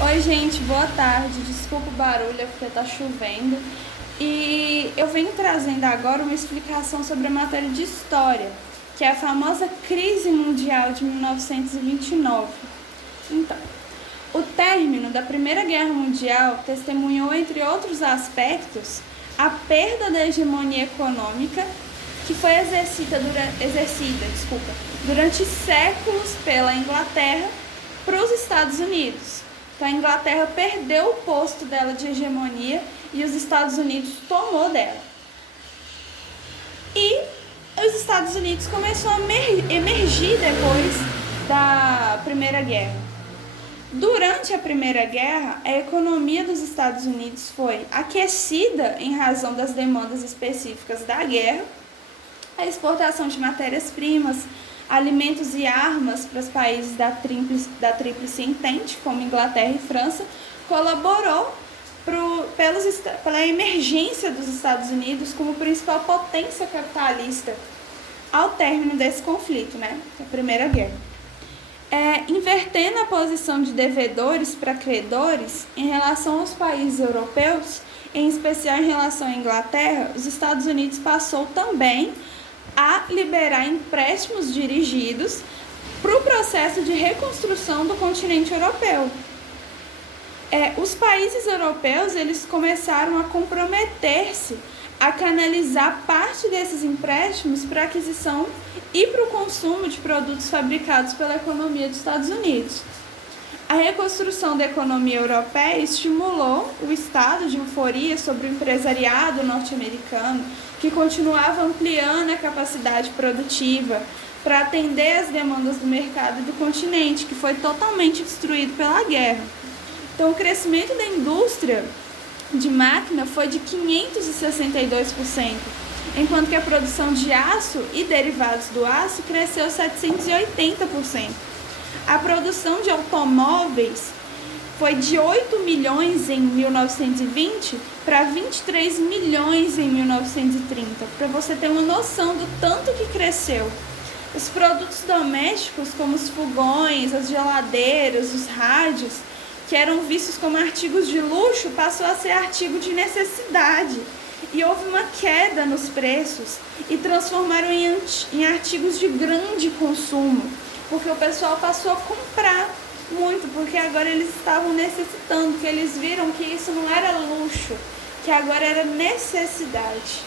Oi, gente, boa tarde. Desculpa o barulho, é porque tá chovendo. E eu venho trazendo agora uma explicação sobre a matéria de história, que é a famosa crise mundial de 1929. Então, o término da Primeira Guerra Mundial testemunhou, entre outros aspectos, a perda da hegemonia econômica que foi durante séculos pela Inglaterra para os Estados Unidos. Então a Inglaterra perdeu o posto dela de hegemonia e os Estados Unidos tomou dela. E os Estados Unidos começou a emergir depois da Primeira Guerra. Durante a Primeira Guerra, a economia dos Estados Unidos foi aquecida em razão das demandas específicas da guerra, a exportação de matérias-primas, alimentos e armas para os países da Tríplice Entente, como Inglaterra e França, colaborou pela emergência dos Estados Unidos como principal potência capitalista ao término desse conflito, a Primeira Guerra. Invertendo a posição de devedores para credores em relação aos países europeus, em especial em relação à Inglaterra, os Estados Unidos passou também a liberar empréstimos dirigidos para o processo de reconstrução do continente europeu. Os países europeus eles começaram a comprometer-se a canalizar parte desses empréstimos para a aquisição e para o consumo de produtos fabricados pela economia dos Estados Unidos. A reconstrução da economia europeia estimulou o estado de euforia sobre o empresariado norte-americano, que continuava ampliando a capacidade produtiva para atender às demandas do mercado do continente, que foi totalmente destruído pela guerra. Então, o crescimento da indústria de máquina foi de 562%, enquanto que a produção de aço e derivados do aço cresceu 780%. A produção de automóveis foi de 8 milhões em 1920 para 23 milhões em 1930, para você ter uma noção do tanto que cresceu. Os produtos domésticos, como os fogões, as geladeiras, os rádios, que eram vistos como artigos de luxo, passou a ser artigo de necessidade. E houve uma queda nos preços e transformaram em artigos de grande consumo, porque o pessoal passou a comprar muito, porque agora eles estavam necessitando, que eles viram que isso não era luxo, que agora era necessidade.